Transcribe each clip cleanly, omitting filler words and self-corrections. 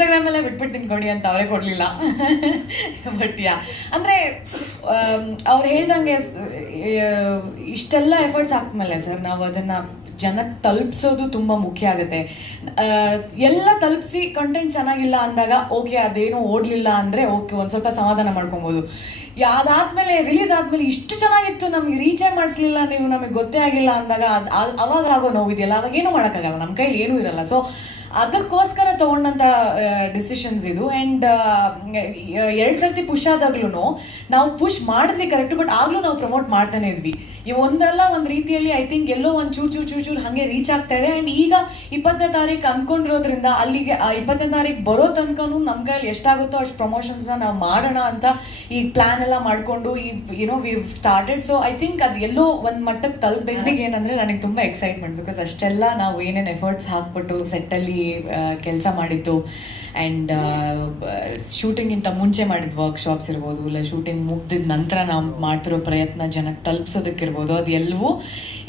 ಇನ್ಸ್ಟಾಗ್ರಾಮಲ್ಲೇ ಬಿಟ್ಬಿಡ್ತೀನಿ ಕೊಡಿ ಅಂತ ಅವರೇ ಕೊಡಲಿಲ್ಲ. ಬಟ್ ಯಾ ಅಂದರೆ ಅವ್ರು ಹೇಳ್ದಂಗೆ ಇಷ್ಟೆಲ್ಲ ಎಫರ್ಟ್ಸ್ ಹಾಕ್ಮೇಲೆ ಸರ್ ನಾವು ಅದನ್ನು ಜನಕ್ಕೆ ತಲುಪಿಸೋದು ತುಂಬ ಮುಖ್ಯ ಆಗುತ್ತೆ. ಎಲ್ಲ ತಲುಪಿಸಿ ಕಂಟೆಂಟ್ ಚೆನ್ನಾಗಿಲ್ಲ ಅಂದಾಗ ಓಕೆ ಅದೇನೋ ಓಡಲಿಲ್ಲ ಅಂದರೆ ಓಕೆ ಒಂದು ಸ್ವಲ್ಪ ಸಮಾಧಾನ ಮಾಡ್ಕೊಬೋದು. ಅದಾದ್ಮೇಲೆ ರಿಲೀಸ್ ಆದಮೇಲೆ ಇಷ್ಟು ಚೆನ್ನಾಗಿತ್ತು ನಮಗೆ ರೀಚೇ ಮಾಡಿಸ್ಲಿಲ್ಲ ನೀವು, ನಮಗೆ ಗೊತ್ತೇ ಆಗಿಲ್ಲ ಅಂದಾಗ ಅವಾಗ ಆಗೋ ನೋವಿದೆಯಲ್ಲ, ಅವಾಗ ಏನೂ ಮಾಡೋಕ್ಕಾಗಲ್ಲ, ನಮ್ಮ ಕೈಲಿ ಏನೂ ಇರಲ್ಲ. ಸೊ ಅದಕ್ಕೋಸ್ಕರ ತೊಗೊಂಡಂಥ ಡಿಸಿಷನ್ಸ್ ಇದು. ಆ್ಯಂಡ್ 2 ಸರ್ತಿ ಪುಷ್ ಆದಾಗ್ಲೂ ನಾವು ಪುಷ್ ಮಾಡಿದ್ವಿ ಕರೆಕ್ಟು, ಬಟ್ ಆಗಲೂ ನಾವು ಪ್ರಮೋಟ್ ಮಾಡ್ತಾನೆ ಇದ್ವಿ. ಒಂದಲ್ಲ ಒಂದು ರೀತಿಯಲ್ಲಿ ಐ ಥಿಂಕ್ ಎಲ್ಲೋ ಒಂದು ಚೂರು ಹಾಗೆ ರೀಚ್ ಆಗ್ತಾ ಇದೆ. ಆ್ಯಂಡ್ ಈಗ 20ನೇ ತಾರೀಕು ಅಂದ್ಕೊಂಡಿರೋದ್ರಿಂದ ಅಲ್ಲಿಗೆ 20ನೇ ತಾರೀಕು ಬರೋ ತನಕನೂ ನಮ್ಮ ಕೈಯಲ್ಲಿ ಎಷ್ಟಾಗುತ್ತೋ ಅಷ್ಟು ಪ್ರಮೋಷನ್ಸ್ನ ನಾವು ಮಾಡೋಣ ಅಂತ ಈಗ ಪ್ಲ್ಯಾನ್ ಎಲ್ಲ ಮಾಡಿಕೊಂಡು view started. So I think ಅದು ಎಲ್ಲೋ ಒಂದು ಮಟ್ಟಕ್ಕೆ ತಲುಪಬೇಕು. ಏನಂದರೆ ನನಗೆ ತುಂಬ ಎಕ್ಸೈಟ್ಮೆಂಟ್, ಬಿಕಾಸ್ ಅಷ್ಟೆಲ್ಲ ನಾವು ಏನೇನು ಎಫರ್ಟ್ಸ್ ಹಾಕ್ಬಿಟ್ಟು ಸೆಟ್ಟಲ್ಲಿ ಕೆಲಸ ಮಾಡಿದ್ದು ಆ್ಯಂಡ್ ಶೂಟಿಂಗಿಂತ ಮುಂಚೆ ಮಾಡಿದ ವರ್ಕ್ಶಾಪ್ಸ್ ಇರ್ಬೋದು, ಇಲ್ಲ ಶೂಟಿಂಗ್ ಮುಗ್ದಿದ ನಂತರ ನಾವು ಮಾಡ್ತಿರೋ ಪ್ರಯತ್ನ ಜನಕ್ಕೆ ತಲುಪಿಸೋದಕ್ಕಿರ್ಬೋದು, ಅದು ಎಲ್ಲವೂ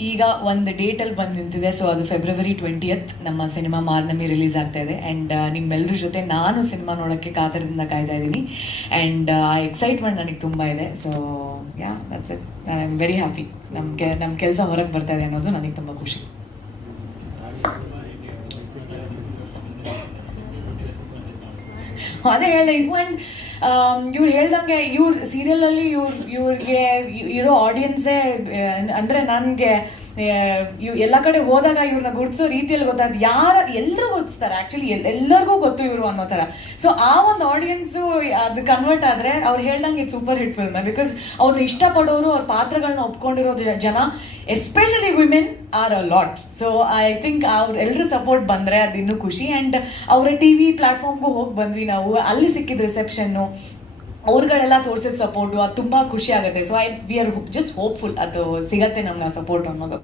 ಈಗ ಒಂದು ಡೇಟಲ್ಲಿ ಬಂದು ನಿಂತಿದೆ. ಸೊ ಅದು ಫೆಬ್ರವರಿ 20th ನಮ್ಮ ಸಿನಿಮಾ ಮಾರ್ನಮಿ ರಿಲೀಸ್ ಆಗ್ತಾ ಇದೆ. ಆ್ಯಂಡ್ ನಿಮ್ಮೆಲ್ಲರ ಜೊತೆ ನಾನು ಸಿನಿಮಾ ನೋಡೋಕ್ಕೆ ಕಾತರದಿಂದ ಕಾಯ್ತಾ ಇದ್ದೀನಿ. ಆ್ಯಂಡ್ ಆ ಎಕ್ಸೈಟ್ಮೆಂಟ್ ನನಗೆ ತುಂಬ ಇದೆ. So yeah that's it. I am very happy. ನಮ್ಮ ಕೆಲಸ ಹೊರಗೆ ಬರ್ತಾ ಇದೆ ಅನ್ನೋದು ನನಗೆ ತುಂಬ ಖುಷಿ. ಅದೇ ಹೇಳಿದೆ ಇದು. ಆ್ಯಂಡ್ ಇವ್ರು ಹೇಳ್ದಂಗೆ ಇವ್ರ ಸೀರಿಯಲಲ್ಲಿ ಇವ್ರಿಗೆ ಇರೋ ಆಡಿಯನ್ಸೇ ಅಂದರೆ ನನಗೆ ಎಲ್ಲ ಕಡೆ ಹೋದಾಗ ಇವ್ರನ್ನ ಗುರ್ತಿಸೋ ರೀತಿಯಲ್ಲಿ ಗೊತ್ತಾದ ಎಲ್ಲರೂ ಗುರ್ತಿಸ್ತಾರೆ ಆ್ಯಕ್ಚುಲಿ, ಎಲ್ಲರಿಗೂ ಗೊತ್ತು ಇವರು ಅನ್ನೋ ಥರ. ಸೊ ಆ ಒಂದು ಆಡಿಯನ್ಸು ಅದು ಕನ್ವರ್ಟ್ ಆದರೆ ಅವ್ರು ಹೇಳ್ದಂಗೆ ಇದು ಸೂಪರ್ ಹಿಟ್ ಫಿಲ್ಮ್. ಬಿಕಾಸ್ ಅವ್ರನ್ನ ಇಷ್ಟಪಡೋರು, ಅವ್ರ ಪಾತ್ರಗಳನ್ನ ಒಪ್ಕೊಂಡಿರೋ ಜನ especially women are a lot. So I think ಅವ್ರು ಎಲ್ಲರೂ ಸಪೋರ್ಟ್ ಬಂದರೆ ಅದು ಇನ್ನೂ ಖುಷಿ. ಆ್ಯಂಡ್ ಅವರ TV ಪ್ಲ್ಯಾಟ್ಫಾರ್ಮ್ಗೂ ಹೋಗಿ ಬಂದ್ವಿ ನಾವು, ಅಲ್ಲಿ ಸಿಕ್ಕಿದ ರಿಸೆಪ್ಷನ್ನು, ಅವ್ರುಗಳೆಲ್ಲ ತೋರಿಸಿದ ಸಪೋರ್ಟು, ಅದು ತುಂಬ ಖುಷಿ ಆಗುತ್ತೆ. So we are just hopeful ಅದು ಸಿಗತ್ತೆ ನಮ್ಗೆ ಆ ಸಪೋರ್ಟ್ ಅನ್ನೋದು.